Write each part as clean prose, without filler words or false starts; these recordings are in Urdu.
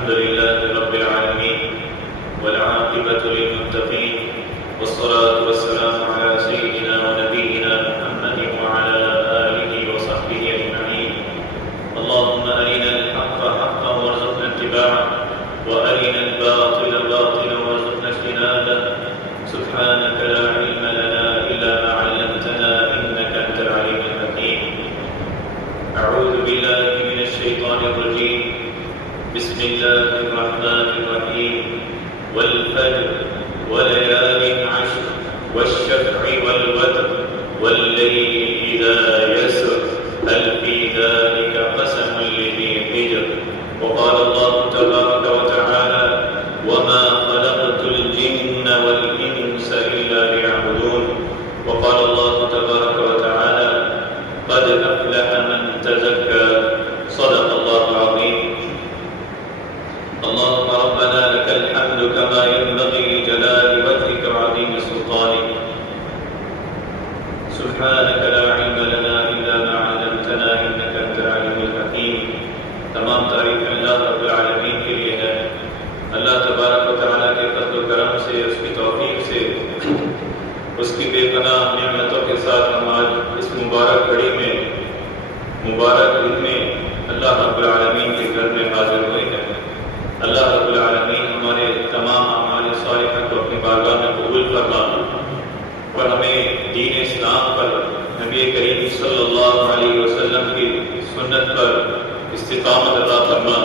الحمد لله رب العالمين والعاقبة للمتقين والصلاة والسلام على سيدنا ونبينا محمد وعلى آله وصحبه أجمعين. اللهم أرنا الحق حقا وارزقنا اتباعه وأرنا الباطل باطلا وارزقنا اجتنابه. سبحانك لا علم لنا إلا ما علمتنا إنك أنت العليم الحكيم. أعوذ بالله من الشيطان الرجيم. بسم الله الرحمن الرحيم. والفجر وليال عشر والشفع والوتر والليل إذا يسر هل في ذلك قسم لذي حجر. وقال الله تبارك وتعالى وما خلقت الجن والإنس إلا ليعبدون. وقال الله تبارك وتعالى قد أفلح من تزكى. صدق الله العظيم. اللهم ربنا لك الحمد كما ينبغي لجلال وجهك وعظيم سلطانك. سبحانك لا علم لنا إلا ما علمتنا إنك أنت العليم الحكيم. تمام تعریف اللہ رب العالمین کے لیے ہے. اللہ تبارک و تعالیٰ کے فضل و کرم سے، اس کی توفیق سے، اس کی بے پناہ نعمتوں کے ساتھ ہم آج اس مبارک گھڑی میں، مبارک دن میں اللہ رب العالمین کے گھر میں حاضر ہوئے ہیں. اللہ رب العالمین ہمارے تمام اعمال صالحہ کو اپنی بارگاہ میں قبول فرما اور ہمیں دین اسلام پر، نبی کریم صلی اللہ علیہ وسلم کی سنت پر استقامت عطا فرما.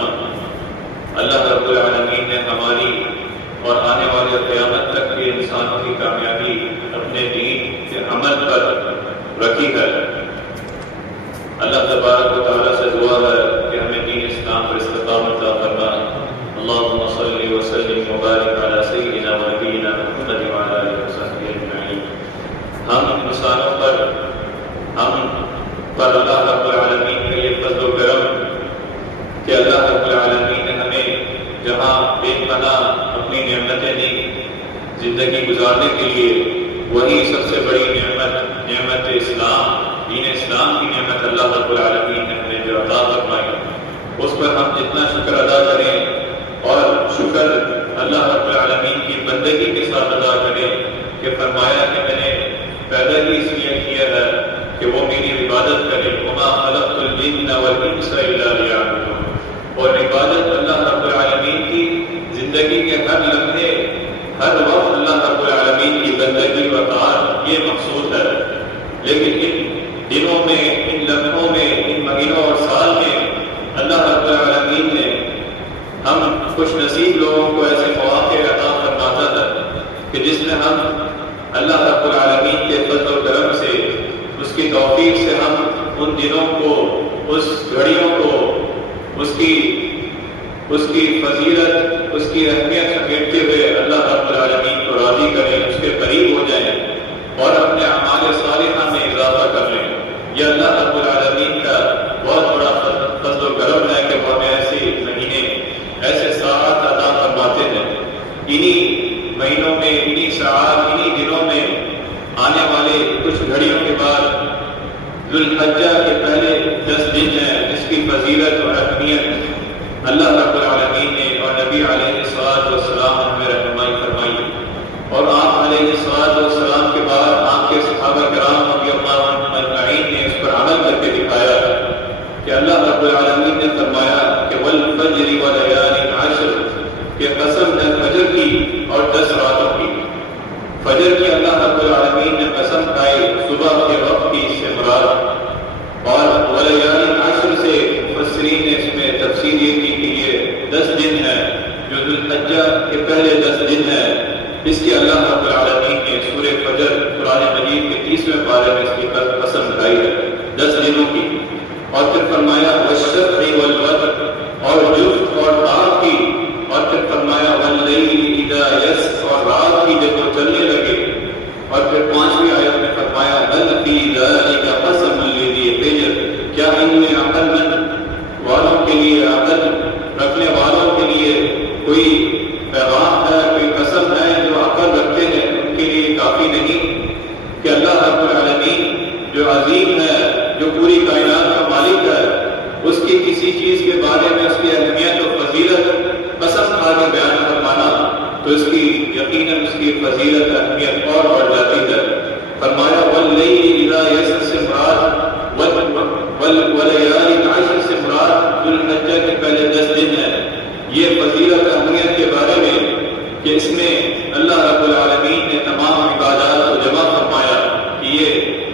اللہ رب العالمین نے ہماری اور آنے والے قیامت تک کے انسانوں کی کامیابی اپنے دین کے عمل پر رکھی ہے. اللہ تبارک و تعالیٰ سے دعا ہے کہ ہمیں دین اسلام پر استقامت عطا فرما. اللهم صل وسلم وبارك على سيدنا ونبينا محمد وعلى آله وصحبه أجمعين. ہم انسانوں پر اللہ رب العالمین کا یہ فضل و کرم کہ اللہ رب العالمین نے ہمیں جہاں بے پناہ اپنی نعمتیں دی زندگی گزارنے کے لیے، وہی سب سے بڑی نعمت اسلام، دین اسلام کی نعمت اللہ رب العالمین نے ہمیں جو عطا فرمائی، اس پر ہم جتنا شکر ادا کریں اور شکر اللہ رب العالمین کی بندگی کے ساتھ ادا کریں کہ فرمایا کہ میں نے پیدا ہی اس لیے کیا ہے کہ وہ میری عبادت کرے. وما خلقت الجن والانس الا ليعبدون. اور عبادت اللہ رب العالمین کی زندگی کے ہر لمحے، ہر وقت اللہ رب العالمین کی بندگی و اطاعت، یہ مقصود ہے. لیکن ان دنوں میں، ان لمحوں میں، ان مہینوں اور سال میں اللہ رب العالمین نے ہم خوش نصیب لوگوں کو ایسے مواقع عطا فرماتا ہے کہ جس میں ہم اللہ رب العالمین کے فضل و کرم سے، اس کی توفیق سے ہم ان دنوں کو، اس گھڑیوں کو، اس کی فضیلت، اس کی اہمیت سمیٹتے ہوئے اللہ رب العالمین کو راضی کریں، اس کے قریب ہو جائیں اور اپنے اعمال صالحہ میں اضافہ کر لیں. یہ اللہ رب العالمین کا بہت بڑا فضل و کرم ہے کہ وہ ہمیں ایسے مہینے، ایسے ساعات عطا فرماتے ہیں. انہی مہینوں میں، انہی ساعات، انہی دنوں میں آنے والے کچھ گھڑیوں کے بعد ذوالحجہ کے پہلے 10 دن ہیں جس کی فضیلت اور اہمیت اللہ رب العالمین نے اور نبی علیہ الصلوۃ والسلام ہمیں رہنمائی فرمائی. اور آپ علیہ الصلوۃ والسلام کے بعد آپ کے صحابہ کرام رضی اللہ عنہم اجمعین نے اس پر عمل کر کے دکھایا کہ اللہ رب العالمین نے فرمایا کہ والفجر ولیال عشر، کہ قسم ہے فجر کی اور 10 راتوں کی. فجر کی اللہ رب العالمین نے قسم کھائی، صبح کے وقت کی اس سے مراد. اور ولیال عشر سے مفسرین نے اس میں تفسیر یہ کی کہ یہ 10 دن ہے جو ذوالحجہ کے پہلے 10 دن ہے. اس کی اللہ رب العالمین نے سورہ فجر قرآن مجید کے 30ویں پارے میں اس کی قسم کھائی ہے 10 دنوں کی. اور پھر فرمایا والشفع والوتر، اور جفت اور رات کی. اور پھر فرمایا واللیل اذا یس، اور رات کی جب وہ چلنے لگے. اور پھر 5ویں آیت میں فرمایا هل فی ذلک قسم لذی حجر، کیا ان میں عقل مند والوں کے لیے، عقل رکھنے والوں کے لیے کوئی پیغام ہے، کوئی قسم ہے جو عقل رکھتے ہیں ان کے لیے کافی نہیں کہ اللہ رب العالمین جو عظیم ہے، جو پوری کائنات کا مالک ہے، اس کی کسی چیز کے بارے میں اس کی اہمیت و فضیلت یقیناً اس کی فضیلت اہمیت اور بڑھ جاتی ہے۔ فرمایا واللیل اذا یسر سے مراد ولیال عشر سے مراد ذوالحجہ کے پہلے 10 دن ہے۔ یہ فضیلت اہمیت کے بارے میں کہ اس میں اللہ رب العالمین نے تمام عبادات کو جمع فرمایا کہ یہ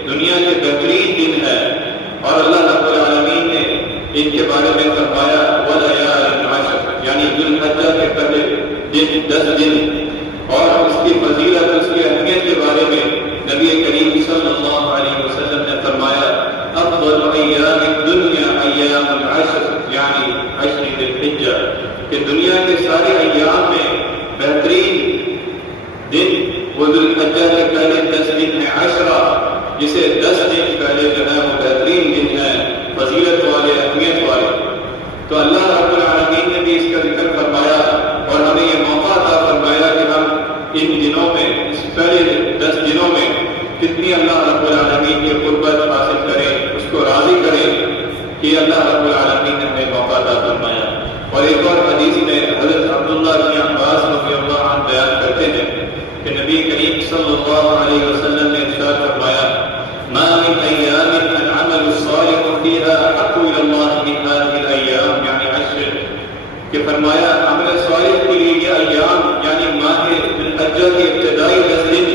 دنیا کے بہترین دن ہے، اور اللہ رب العالمین نے ان کے بارے میں فرمایا ولیال عشر، یعنی ذوالحجہ کے پہلے دن 10 دن، اور اس کی فضیلت اس کی اہمیت کے بارے میں نبی کریم صلی اللہ علیہ وسلم نے فرمایا افضل ایام الدنیا ایام العشر، یعنی 10 ذی الحجہ، کہ دنیا کے سارے ایام میں بہترین دن وہ ذوالحجہ کے پہلے 10 دن ہے، عشرہ، جسے 10 دن پہلے جو ہے وہ بہترین دن ہے، فضیلت والے، اہمیت والے۔ تو اللہ رب العالمین نے بھی اس کا ذکر فرمایا اور ہمیں یہ موقع عطا فرمایا کہ ہم ان دنوں میں، اس پہلے 10 دنوں میں کتنی اللہ رب العالمین کی قربت حاصل کریں، اس کو راضی کریں، کہ اللہ رب العالمین نے ہمیں موقع عطا فرمایا۔ اور ایک اور حدیث میں حضرت عبداللہ بن عباس رضی اللہ عنہ بیان کرتے ہیں کہ نبی کریم صلی اللہ علیہ وسلم نے ارشاد فرمایا ما من ایام العمل الصالح فيها احب الى الله من هذه الايام، یعنی 10، کہ فرمایا عمل صالح کے لیے یہ ایام یعنی ماہ ذوالحجہ کے ابتدائی 10 دن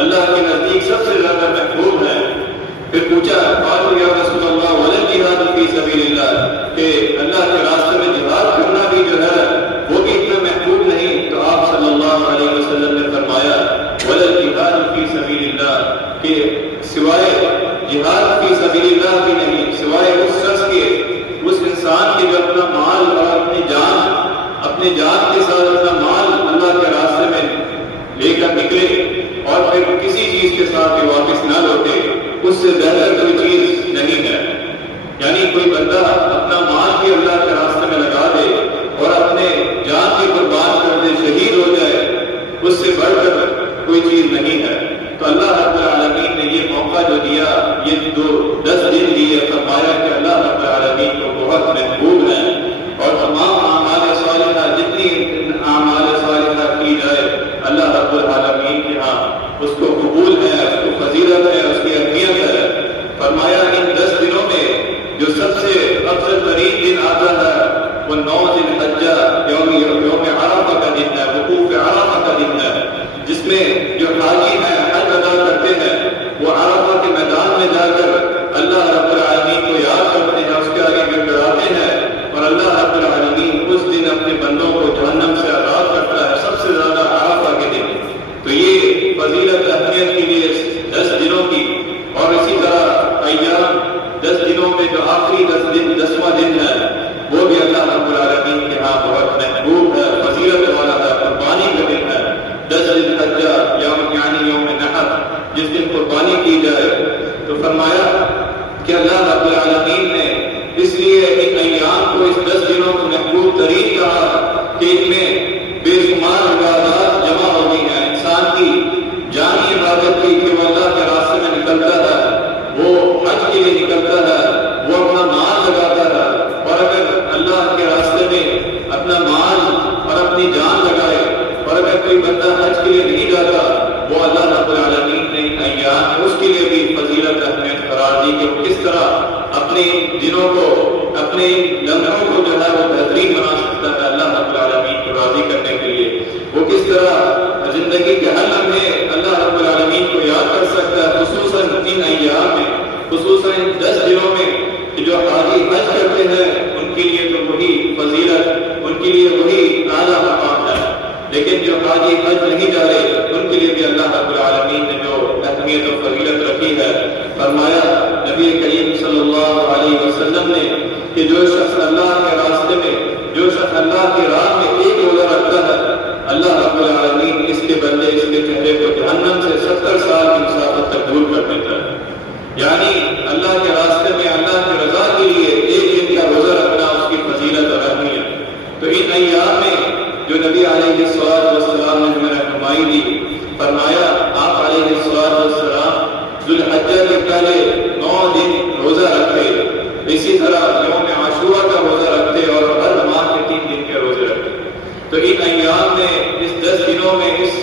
اللہ کے نزدیک سب سے زیادہ محبوب ہیں۔ پھر پوچھا قالوا یا رسول اللہ ولا الجہاد فی سبیل اللہ، کہ اللہ کے راستے میں جہاد کرنا بھی جو ہے وہ بھی اتنا محبوب نہیں؟ تو آپ صلی اللہ علیہ وسلم نے فرمایا ولا الجہاد فی سبیل اللہ، کہ سوائے جہاد فی سبیل اللہ بھی نہیں، سوائے اس شخص کے، اس انسان کے جو اپنا مال اور اپنی جان کے ساتھ اپنا مال اللہ کے راستے میں لے کر نکلے اور پھر کسی چیز کے ساتھ بھی واپس نہ لوٹے، اس سے بہتر کوئی چیز نہیں ہے۔ یعنی کوئی بندہ اپنا مال بھی اللہ کے راستے میں لگا دے اور اپنے جان کی قربان کر دے، شہید ہو جائے، اس سے بڑھ کر کوئی چیز نہیں ہے۔ تو اللہ رب العالمین نے یہ موقع جو دیا، یہ 10 دن دیے، فرمایا کہ اللہ رب العالمین کو بہت محبوب ہے، اور تمام اعمال صالحہ، جتنی اعمال صالحہ کی جائے اللہ رب العالمین کے ہاں اس کو قبول ہے، اس کو فضیلت ہے، اس کی اہمیت ہے۔ فرمایا ان 10 دنوں میں جو سب سے افضل ترین دن آتا ہے وہ 9 ذی الحجہ، یوم عرفہ کا دن ہے، وقوف عرفہ کا دن ہے، جس میں جو حاجی ہیں، حج ادا کرتے ہیں، وہ عرفہ کے میدان میں جا کر اللہ رب العالمین کو یاد کرتے ہیں، اس کے آگے گڑگڑاتے ہیں، اور اللہ رب العالمین اس دن اپنے بندوں کو جہنم سے آزاد کرتا ہے، سب سے زیادہ عرفہ کے دن۔ تو یہ فضیلت اہمیت کے لیے 10 دنوں کی، اور اسی طرح ایام 10 دنوں میں جو آخری 10واں دن ہے وہ بھی اللہ رب العالمین کے ہاں بہت محبوب ہے، فضیلت والا ہے، قربانی کا دن ہے۔ 10 ذی الحجہ یعنی یوم نحر، جس دن قربانی کی جائے۔ تو فرمایا کہ اللہ رب العالمین نے اس لیے ان ایام کو، اس 10 دنوں کو محبوب ترین کہا کہ ان میں بے شمار عبادات جمع ہوتی ہیں۔ انسان کی جانی عبادت کی کہ وہ اللہ کے راستے میں نکلتا ہے، وہ حج کے لیے نکلتا ہے، وہ اپنا مال لگاتا ہے، اور اگر اللہ کے راستے میں اپنا مال اور اپنی جان لگائے، اور اگر کوئی بندہ حج کے لیے نہیں جاتا، وہ اللہ رب العالمین نے ایام اس کے لیے بھی فضیلت اہمیت قرار دی کہ وہ کس طرح اپنے دنوں کو، اپنے لمحوں کو جو ہے وہ بہترین بنا سکتا ہے اللہ رب العالمین کو راضی کرنے کے لیے، وہ کس طرح زندگی کے ہر لمحے اللہ رب العالمین کو یاد کر سکتا ہے، خصوصاً ان ایام میں، خصوصاً ان 10 دنوں میں کہ جو حاجی حج کرتے ہیں ان کے لیے تو وہی فضیلت، ان کے لیے وہی اعلیٰ مقام ہے، لیکن جو حاجی حج نہیں جا رہے ان کے لیے بھی اللہ رب العالمین نے جو اہمیت و فضیلت رکھی ہے۔ فرمایا نبی کریم صلی اللہ علیہ وسلم نے کہ جو شخص اللہ کے راستے میں، جو شخص اللہ کی راہ میں ایک روزہ رکھتا ہے، اللہ رب العالمین اس کے بدلے اس کے چہرے کو جہنم سے 70 سال کی مسافت تک دور کر دیتا ہے۔ یعنی اللہ کے راستے میں اللہ کی رضا کے لیے ایک دن کا روزہ رکھنا اس کی فضیلت اور اہمیت۔ تو ان ایام میں جو نبی علیہ السلام نے ہمیں رہنمائی دی، فرمایا آپ علیہ السلام ذوالحجہ کے پہلے 9 دن روزہ رکھتے، اسی طرح یوم عاشورہ کا روزہ رکھتے، اور ہر ماہ کے 3 دن کے روزے رکھتے۔ تو ان ایام میں، اس 10 دنوں میں، اس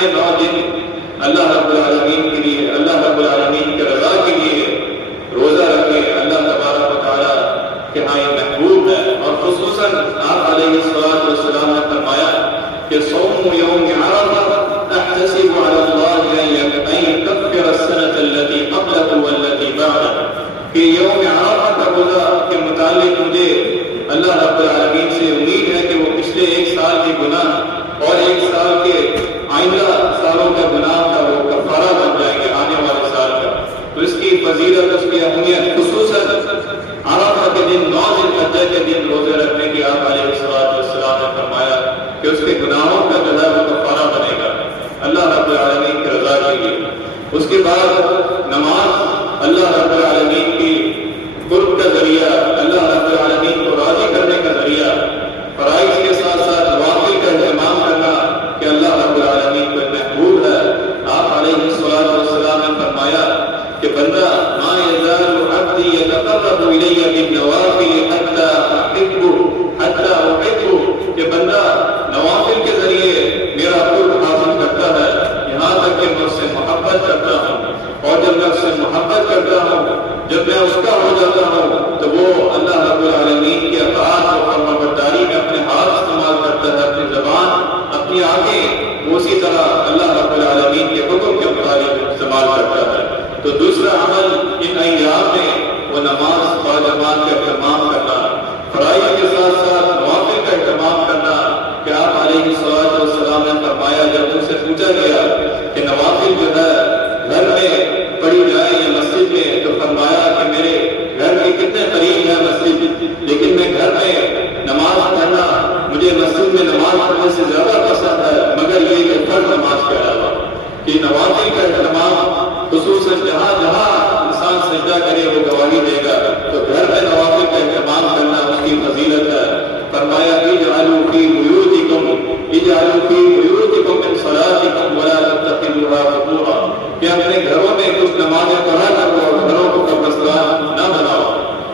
پہلے 9 دن اللہ رب العالمین کے لیے، اللہ رب العالمین کے رضا کے لیے روزہ رکھے، اللہ تبارک و تعالیٰ کہ ہاں یہ محبوب ہے۔ اور خصوصاً آپ علیہ الصلوۃ والسلام نے فرمایا کہ صوم یوم عرفہ احتسب علی اللہ ان یکفر السنۃ التي قبلہ والتي بعدہ، کہ یوم عرفہ کا روزہ کے متعلق مجھے اللہ رب العالمین سے امید ہے کہ وہ پچھلے 1 سال کے گناہ اور 1 سال کے آئندہ سالوں کا گناہ کا وہ کفارہ بن جائیں گے آنے والے سال کا۔ تو اس کی فضیلت، اس کی اہمیت، خصوصاً عرفہ کے دن 9 ذی الحجہ کے دن روزے رکھنے کی آپ علیہ السلام نے فرمایا کہ اس کے گناہوں کا جو ہے وہ کفارہ بنے گا اللہ رب العالمین کی رضا کے لیے۔ اس کے بعد نماز اللہ رب العالمین کی قرب کا ذریعہ، اللہ رب العالمین کو راضی کرنے کا ذریعہ، فرائض کے ساتھ ساتھ نوافل کا اہتمام کرنا کہ اللہ رب العالمین کو محبوب ہے۔ آپ علیہ السلام نے فرمایا کہ بندہ ما یزال عبدی یتقرب الی بالنوافل حتی احبہ، کہ بندہ نوافل کے ذریعے میرا قرب حاصل کرتا ہے یہاں تک کہ میں اس سے محبت کرتا ہوں، اور جب میں اس سے محبت کرتا ہوں، جب میں اس کا ہو جاتا ہوں، تو وہ اللہ رب العالمین کی اطاعت اور فرمانبرداری میں اپنے ہاتھ استعمال کرتا ہے، اپنی زبان، اپنی آنکھیں، اسی طرح اللہ رب العالمین کے حکم کے مطابق استعمال کرتا ہے۔ تو دوسرا عمل ان ایام میں وہ نماز باجماعت کا اہتمام کرنا، فرائض کے ساتھ ساتھ نوافل کا اہتمام کرنا کہ آپ علیہ السلام نے فرمایا جب ان سے پوچھا گیا کہ نوافل جو ہے گھر میں پڑھی جائے یا مسجد میں، تو فرمایا کہ میرے گھر کے کتنے قریب ہے مسجد، لیکن میں گھر میں نماز پڑھنا، مجھے مسجد میں نماز پڑھنے سے زیادہ پسند ہے، مگر یہ کہ فرض نماز کے علاوہ کہ نوافل کا اہتمام، خصوصاً جہاں جہاں انسان سجدہ کرے وہ گواہی دے گا، تو گھر میں نوافل کا اہتمام کرنا اس کی فضیلت ہے۔ فرمایا اجعلوا فی بیوتکم من صلاتکم ولا تتخذوها قبورا، کہ اپنے گھروں میں کچھ نمازیں پڑھا کرو اور گھروں کو قبرستان نہ بناؤ۔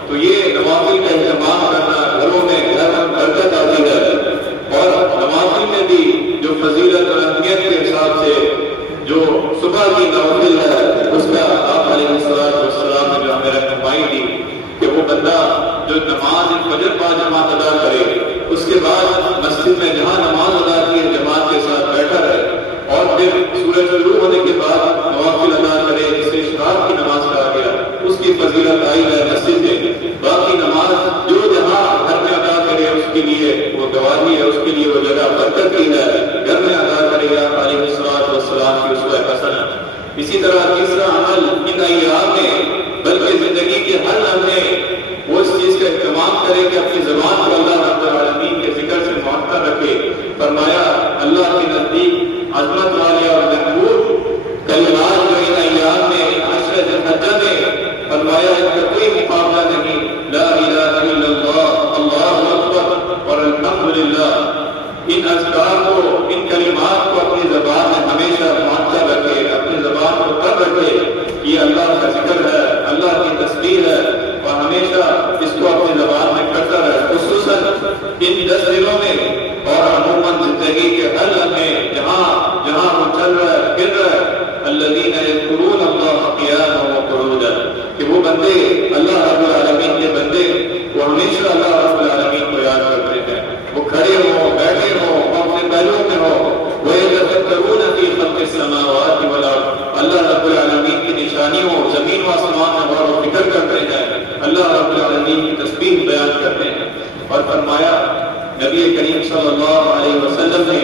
تو یہ نوافل کا اہتمام کرنا، گھروں میں گھر میں برکت آتی ہے، اور نوافل میں بھی جو فضیلت اور اہمیت کے حساب سے جو صبح کی نوافل ہے اس کا آپ علیہ السلام نے جو ہمیں رہنمائی دی کہ وہ بندہ جو نماز فجر باجماعت ادا کرے، اس کے بعد مسجد میں جہاں نماز ادا کی ہے جماعت کے ساتھ بیٹھا رہے، اور پھر سورج طلوع ہونے کے بعد نوافل ادا کرے جسے اشراق کی نماز کہا گیا، اس کی فضیلت آئی ہے مسجد میں۔ باقی نماز جو جہاں گھر میں ادا کرے اس کے لیے وہ گواہی ہے، اس کے لیے وہ جگہ برکت کی ہے، گھر میں ادا کرے گا علیہ السلام کی اسوہ حسنہ۔ اسی طرح تیسرا عمل ان ایام میں، بلکہ زندگی کے ہر لمحے وہ اس چیز کا اہتمام کرے کہ اپنی زبان کو اللہ رب العالمین کے ذکر سے معطر رکھے۔ فرمایا اللہ کے نزدیک عظمت والے اور محبوب کلمات جو ان ایام میں عشر ذی الحجہ میں فرمایا ان کا کوئی مقابلہ نہیں، لا الہ الا اللہ، اللہ اکبر اور الحمدللہ۔ ان اذکار کو، ان کلمات کو اپنی زبان میں ہمیشہ معطر رکھے، اپنی زبان کو کر رکھے، یہ اللہ کا ذکر ہے، اللہ کی تسبیح ہے، اور ہمیشہ اس کو اپنی زبان میں کرتا رہے، خصوصاً ان 10 دنوں میں اور عموماً زندگی کے ہر لمحے جہاں جہاں وہ چل رہا ہے، پھر رہا ہے۔ الذین یذکرون اللہ قیاما وقعودا، کہ وہ بندے اللہ رب العالمین کے بندے وہ ہمیشہ اللہ رب العالمین کو یاد کرتے ہیں، وہ کھڑے ہوں، بیٹھے ہوں، اپنے پہلوؤں میں ہوں، وَيَتَفَكَّرُونَ فِي خَلْقِ السَّمَاوَاتِ وَالْأَرْضِ، اللہ رب العالمین کی نشانیوں زمین و آسمان میں غور و فکر کرتے ہیں، اللہ رب العالمین کی تسبیح بیان کرتے ہیں۔ اور فرمایا نبی کریم صلی اللہ علیہ وسلم نے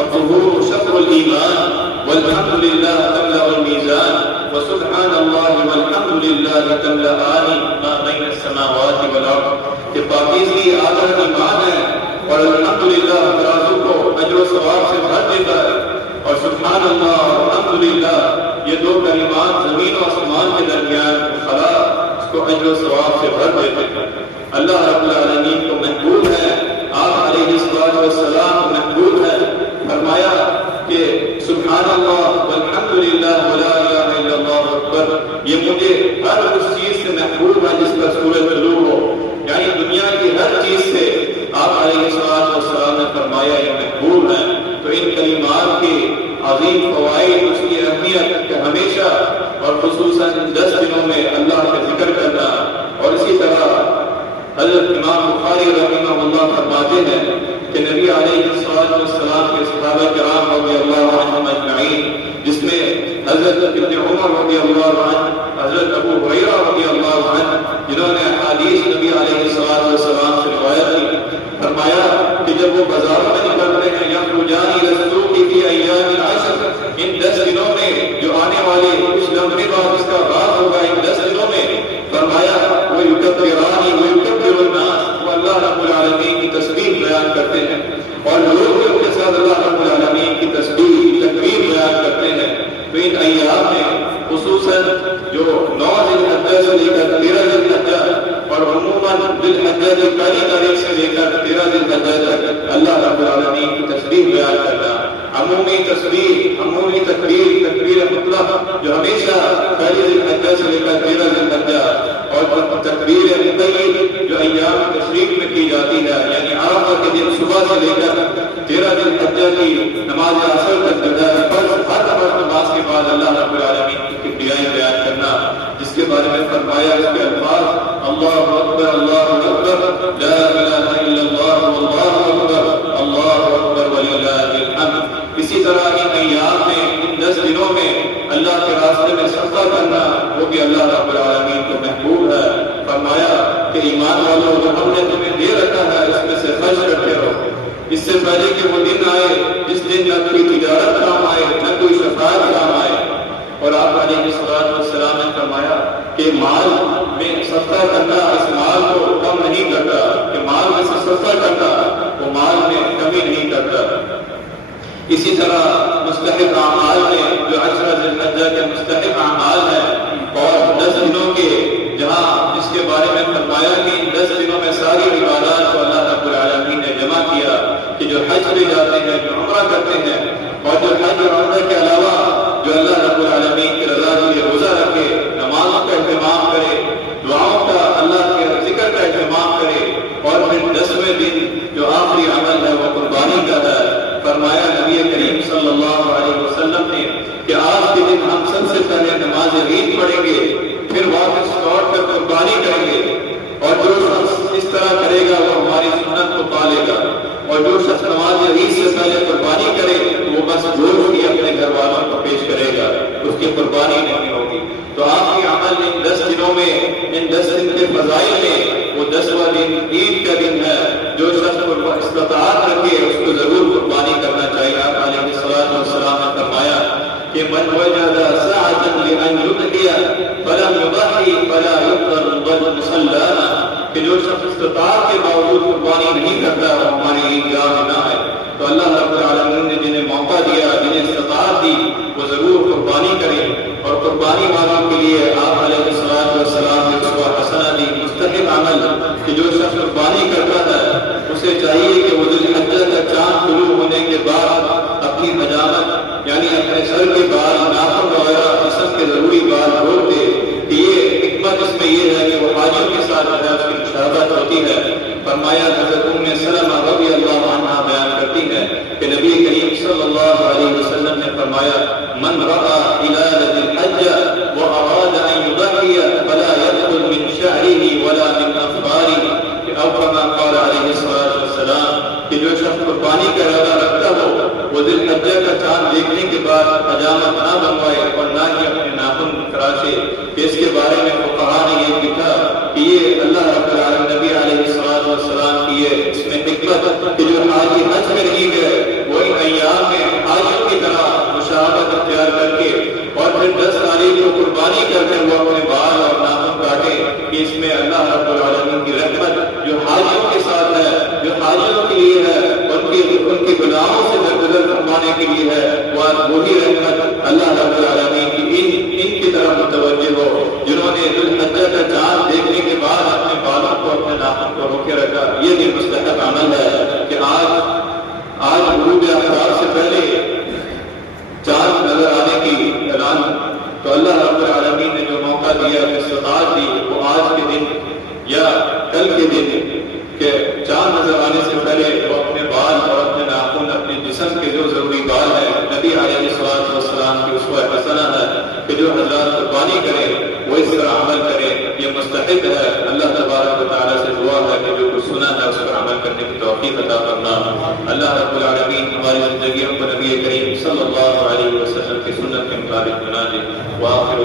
الظہور شطر الایمان والحمد للہ تملأ المیزان وسبحان اللہ والحمد للہ تملأان ما بین السماوات والارض، کہ پاکیزگی آدھا ایمان ہے اور الحمدللہ ترازو کو اجر و ثواب سے بھر دیتا ہے، اور سبحان اللہ اور الحمدللہ یہ 2 کلمات زمین و آسمان کے درمیان خلا اس کو اجر و ثواب سے بھر دیتے ہیں۔ اللہ رب العالمین کو محبوب ہے، آپ علیہ السلام کو محبوب ہے۔ فرمایا کہ سبحان اللہ والحمدللہ ولا الہ الا اللہ اکبر، یہ مجھے ہر اس چیز سے محبوب ہے جس کا سورج طلوع ہو، یعنی دنیا کی ہر چیز سے آپ علیہ السلام نے فرمایا یہ محبوب ہے۔ تو ان کلمات کی عظیم فوائد، اس کی اہمیت کہ ہمیشہ اور خصوصاً 10 دنوں میں اللہ کا ذکر کرنا. اور اسی طرح حضرت امام بخاری رحمہ اللہ فرماتے ہیں کہ نبی علیہ السلام کے صحابہ کرام رضی اللہ عنہم اجمعین، جس میں حضرت ابن عمر رضی اللہ عنہ، حضرت ابو ہریرہ رضی اللہ عنہ، جنہوں نے احادیث نبی علیہ السلام سے روایت کی، فرمایا کہ جب وہ بازاروں میں نکلتے ہیں یخرجان الی السوق فی ایام العشر، ان 10 دنوں میں جو آنے والے کچھ لمحے بعد اس کا آغاز ہوگا، ان 10 دنوں میں فرمایا وہ یکبران ویکبر الناس، وہ اللہ رب العالمین کی تسبیح بیان کرتے ہیں اور لوگ ان کے ساتھ اللہ رب العالمین کی تسبیح تکبیر بیان کرتے ہیں. تو ان ایام میں خصوصاً جو 9 ذی الحجہ سے لے کر 13 ذی الحجہ اور عموماً ذی الحجہ کی پہلی تاریخ سے لے کر 13 ذی الحجہ تک اللہ رب العالمین کی تسبیح بیان کرنا، عمومی تسبیح، عمومی تکبیر مطلق جو ہمیشہ پہلی ذی الحجہ سے لے کر 13 ذی الحجہ، اور تکبیر مقید جو ایام تشریق میں کی جاتی ہے، یعنی عرفہ کے دن صبح سے لے کر 13 ذی الحجہ کی نماز عصر تک ہر نماز کے بعد اللہ رب العالمین کی کبریائی بیان کرنا، جس کے بارے میں فرمایا اس کے الفاظ اللہ اکبر اللہ اکبر لا الہ الا اللہ واللہ اکبر اللہ اکبر وللہ الحمد. اسی طرح ان ایام میں، ان 10 دنوں میں اللہ کے راستے میں صدقہ کرنا، وہ بھی اللہ رب العالمین کو محبوب ہے. فرمایا کہ ایمان والوں، جو ہم نے تمہیں دے رکھا ہے اس میں سے خرچ کرتے رہو. اس سے پہلے کہ وہ دن آئے جس دن نہ کوئی تجارت کام آئے نہ کوئی شفاعت کام آئے. اور آپ علیہ السلام نے فرمایا کہ مال میں صدقہ کرنا اس مال کو کم نہیں کرتا، کہ مال میں سے صدقہ کرنا وہ مال میں کمی نہیں کرتا. اسی طرح مستحب اعمال میں جو 10 ذی الحجہ کے مستحب اعمال ہیں اور 10 دنوں کے جہاں جس کے بارے میں فرمایا کہ ان 10 دنوں میں ساری عبادات کو اللہ رب العالمین نے جمع کیا، کہ جو حج پہ جاتے ہیں، جو عمرہ کرتے ہیں، اور جو حج اور عمرہ کے علاوہ جو اللہ رب العالمین کی رضا کے لیے روزہ رکھے، نمازوں کا اہتمام کرے، دعاؤں کا، اللہ کے ذکر کا اہتمام کرے، اور پھر 10ویں دن جو آخری عمل ہے وہ قربانی کا ہے. فرمایا نبی کریم صلی اللہ علیہ وسلم نے کہ آج کے دن ہم سب سے پہلے نماز عید پڑھیں گے، پھر واپس لوٹ کر قربانی کریں گے، اور جو شخص اس طرح کرے گا وہ ہماری سنت کو پالے گا، اور جو شخص نماز عید سے پہلے قربانی کرے وہ بس گوشت ہی اپنے گھر والوں کو پیش کرے گا، اس کی قربانی نہیں ہوگی. تو آپ کی عمل ان 10 دنوں میں، ان 10 دن کے فضائل میں وہ 10واں دن عید کا دن ہے. جو شخص کو استطاعت رکھے اس کو ضرور قربانی کرنا چاہیے. آپ علیہ السلام نے فرمایا کہ من وجد ساعة لأن يضحي فلم يضحي فلا يفطر مصلانا، کہ جو شخص استطاعت کے باوجود قربانی نہیں کرتا وہ ہماری عیدگاہ میں نہ آئے. تو اللہ رب العالمین نے جنہیں موقع دیا، جنہیں استطاعت دی، وہ ضرور قربانی کریں. اور قربانی والوں کے لیے آپ علیہ السلام نے اسوہ حسنہ دی، مستحب عمل کہ جو شخص قربانی کرتا ہے اسے چاہیے کہ وہ ذی الحجہ کا چاند طلوع ہونے کے بعد اپنی حجامت یعنی اپنے سر کے بال، ناخن وغیرہ جسم کے ضروری بال روک دے. کہ یہ حکمت اس میں یہ ہے کہ وہ حاجیوں کے ساتھ جو ہے اس کی مشابہت ہوتی ہے. فرمایا حضرت ام سلمہ رضی اللہ عنہا بیان کرتی ہے کہ نبی کریم صلی اللہ علیہ وسلم نے فرمایا من رأى هلال ذی الحجہ واراد ان یضحی فلا یدخل من شعره ولا من اظفاره، او کما قال علیہ السلام کہ جو شخص قربانی کا ارادہ رکھتا ہو وہ ذی الحجہ کا چاند دیکھنے کے بعد حجامت نہ بنوائے اور نہ ہی اپنے ناخن تراشے. اس کے بارے میں فقہاء نے یہ لکھا کہ یہ اللہ رب العالمین نبی علیہ السلام کی یہ اس میں حکمت کہ جو حاجی حج میں نہیں گئے وہ ان ایام میں حاجیوں کی طرح مشابہت اختیار کر کے اور پھر 10 تاریخ کو قربانی کر کے وہ اپنے بال اور ناخن کاٹے. کہ اس میں اللہ رب العالمین کی رحمت جو حاجیوں کے ساتھ ہے، جو حاجیوں کے لیے ہے، ان کے گناہوں سے درگزر فرمانے کے لیے ہے، وہی رحمت اللہ رب العالمین کی ان کی طرف متوجہ ہو جنہوں نے ذی الحجہ کا چاند دیکھنے کے بعد اپنے بالوں کو، اپنے ناخن کو روکے رکھا. یہ بھی مستحب عمل ہے کہ آج غروب افطار سے پہلے چاند نظر آنے کی اعلان، تو اللہ رب العالمین نے جو موقع دیا، استطاعت دی، وہ آج کے دن یا کل کے دن کہ چاند نظر آنے سے پہلے وہ اپنے بال اور اپنے ناخن، اپنے جسم کے جو ضروری بال ہیں، نبی علیہ السلام ذات قربانی کرے وہ اس پر عمل کرے، یہ مستحق ہے۔ اللہ تبارک و تعالیٰ سے دعا ہے کہ جو کچھ سنا ہے اس پر عمل کرنے کی توفیق عطا کرنا۔ اللہ رب العالمین ہماری زندگیوں کو نبی کریم صلی اللہ علیہ وسلم کی سنت کے مطابق بنا دے۔ وآخر